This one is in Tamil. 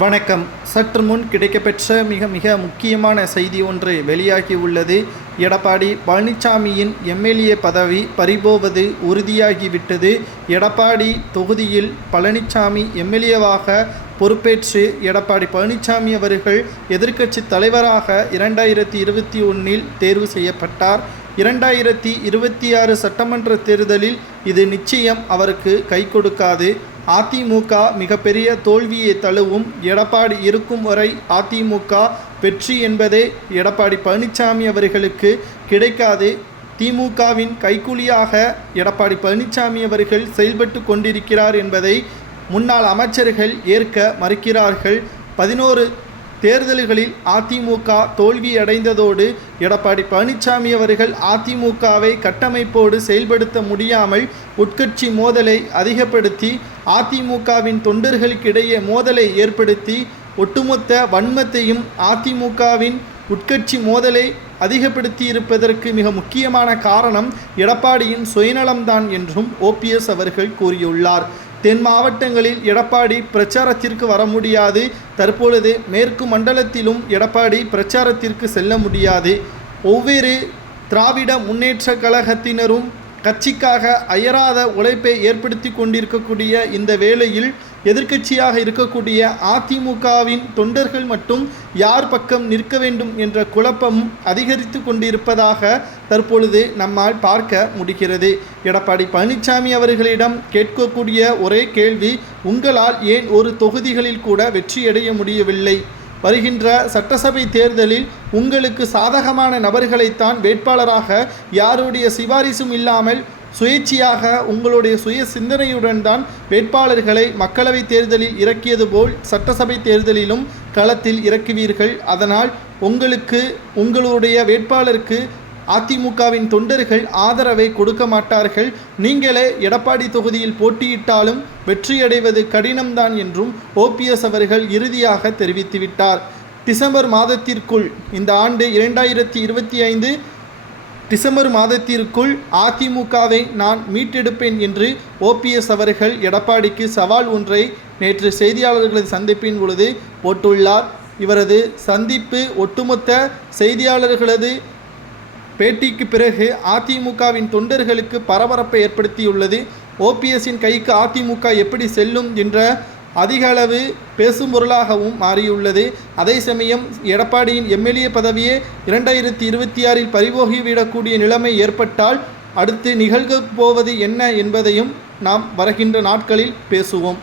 வணக்கம். சற்று முன் கிடைக்கப்பெற்ற மிக மிக முக்கியமான செய்தி ஒன்று வெளியாகி உள்ளது. எடப்பாடி பழனிசாமியின் எம்எல்ஏ பதவி பறிபோவது உறுதியாகிவிட்டது. எடப்பாடி தொகுதியில் பழனிசாமி எம்எல்ஏவாக பொறுப்பேற்று எடப்பாடி பழனிசாமி அவர்கள் எதிர்க்கட்சி தலைவராக இரண்டாயிரத்தி இருபத்தி ஒன்றில் தேர்வு செய்யப்பட்டார். இரண்டாயிரத்தி இருபத்தி ஆறு சட்டமன்ற தேர்தலில் இது நிச்சயம் அவருக்கு கை கொடுக்காது. அதிமுக மிகப்பெரிய தோல்வியை தழுவும் எடப்பாடி இருக்கும் வரை அதிமுக வெற்றி என்பதே எடப்பாடி பழனிசாமி அவர்களுக்கு கிடைக்காது. திமுகவின் கைக்கூலியாக எடப்பாடி பழனிசாமி அவர்கள் செயல்பட்டு கொண்டிருக்கிறார் என்பதை முன்னாள் அமைச்சர்கள் ஏற்க மறுக்கிறார்கள். பதினோரு தேர்தல்களில் அதிமுக தோல்வியடைந்ததோடு எடப்பாடி பழனிசாமி அவர்கள் அதிமுகவை கட்டமைப்போடு செயல்படுத்த முடியாமல் உட்கட்சி மோதலை அதிகப்படுத்தி அதிமுகவின் தொண்டர்களுக்கிடையே மோதலை ஏற்படுத்தி ஒட்டுமொத்த வன்மத்தையும் அதிமுகவின் உட்கட்சி மோதலை அதிகப்படுத்தி இருப்பதற்கு மிக முக்கியமான காரணம் எடப்பாடியின் சுயநலம்தான் என்றும் ஓபிஎஸ் அவர்கள் கூறியுள்ளார். தென் மாவட்டங்களில் எடப்பாடி பிரச்சாரத்திற்கு வர முடியாது. தற்பொழுது மேற்கு மண்டலத்திலும் எடப்பாடி பிரச்சாரத்திற்கு செல்ல முடியாது. ஒவ்வொரு திராவிட முன்னேற்ற கழகத்தினரும் கட்சிக்காக அயராத உழைப்பை ஏற்படுத்தி கொண்டிருக்கக்கூடிய இந்த வேளையில் எதிர்க்கட்சியாக இருக்கக்கூடிய அதிமுகவின் தொண்டர்கள் மட்டும் யார் பக்கம் நிற்க வேண்டும் என்ற குழப்பம் அதிகரித்து கொண்டிருப்பதாக தற்பொழுது நம்மால் பார்க்க முடிகிறது. எடப்பாடி பழனிசாமி அவர்களிடம் கேட்கக்கூடிய ஒரே கேள்வி உங்களால் ஏன் ஒரு தொகுதிகளில் கூட வெற்றியடைய முடியவில்லை? வருகின்ற சட்டசபை தேர்தலில் உங்களுக்கு சாதகமான நபர்களைத்தான் வேட்பாளராக யாருடைய சிபாரிசும் இல்லாமல் சுயேட்சையாக உங்களுடைய சுய சிந்தனையுடன் தான் வேட்பாளர்களை மக்களவை தேர்தலில் இறக்கியது போல் சட்டசபை தேர்தலிலும் களத்தில் இறக்குவீர்கள். அதனால் உங்களுக்கு உங்களுடைய வேட்பாளருக்கு அதிமுகவின் தொண்டர்கள் ஆதரவை கொடுக்க மாட்டார்கள். நீங்களே எடப்பாடி தொகுதியில் போட்டியிட்டாலும் வெற்றியடைவது கடினம்தான் என்றும் ஓபிஎஸ் அவர்கள் இறுதியாக தெரிவித்துவிட்டார். டிசம்பர் மாதத்திற்குள் இந்த ஆண்டு இரண்டாயிரத்தி இருபத்தி ஐந்து டிசம்பர் மாதத்திற்குள் அதிமுகவை நான் மீட்டெடுப்பேன் என்று ஓபிஎஸ் அவர்கள் எடப்பாடிக்கு சவால் ஒன்றை நேற்று செய்தியாளர்களது சந்திப்பின் பொழுது போட்டுள்ளார். இவரது சந்திப்பு ஒட்டுமொத்த செய்தியாளர்களது பேட்டிக்கு பிறகு அதிமுகவின் தொண்டர்களுக்கு பரபரப்பை ஏற்படுத்தியுள்ளது. ஓபிஎஸ்ஸின் கைக்கு அதிமுக எப்படி செல்லும் என்ற அதிக அளவு பேசும் பொருளாகவும் மாறியுள்ளது. அதே சமயம் எடப்பாடியின் எம்எல்ஏ பதவியே இரண்டாயிரத்தி இருபத்தி ஆறில் பறிபோகிவிடக்கூடிய நிலைமை ஏற்பட்டால் அடுத்து நிகழ்கப் போவது என்ன என்பதையும் நாம் வருகின்ற நாட்களில் பேசுவோம்.